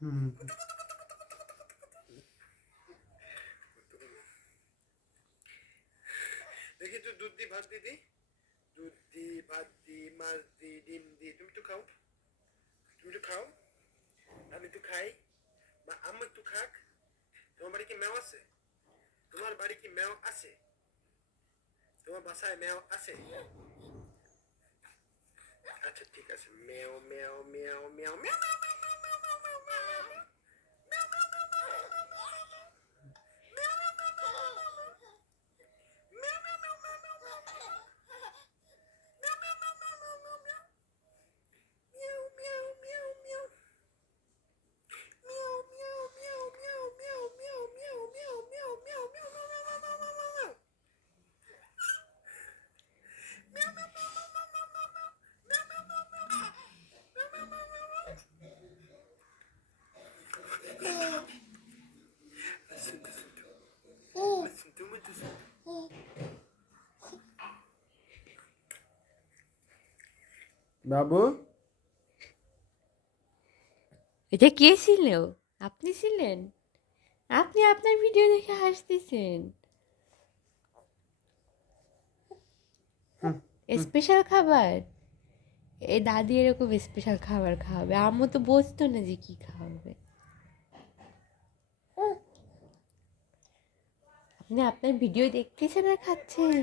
হুম। দেখি তো দুধ দি ভাত দিদি, দুধ দি ভাত দি মাছ দি ডিম দি, তুমি তো খাও, তুমি তো খাও, আমি তো খাই, বা আম্মু একটু খাক। তোমার বাড়ি কি ম্যাও আছে? তোমার বাড়ি কি ম্যাও আছে? তোমার বাসায় ম্যাও আছে? আচ্ছা ঠিক আছে, ম্যাও ম্যাও ম্যাও ম্যাও ম্যাও বাবু, এটা কে ছিল? আপনি ছিলেন? আপনি আপনার ভিডিও দেখে হাসতেছেন। স্পেশাল খাবার? এই দাদি এরকম স্পেশাল খাবার খাওয়াবে? আম্মু তো বুঝতো না যে কি খাওয়াবে। আপনি আপনার ভিডিও দেখতেছেন আর খাচ্ছেন।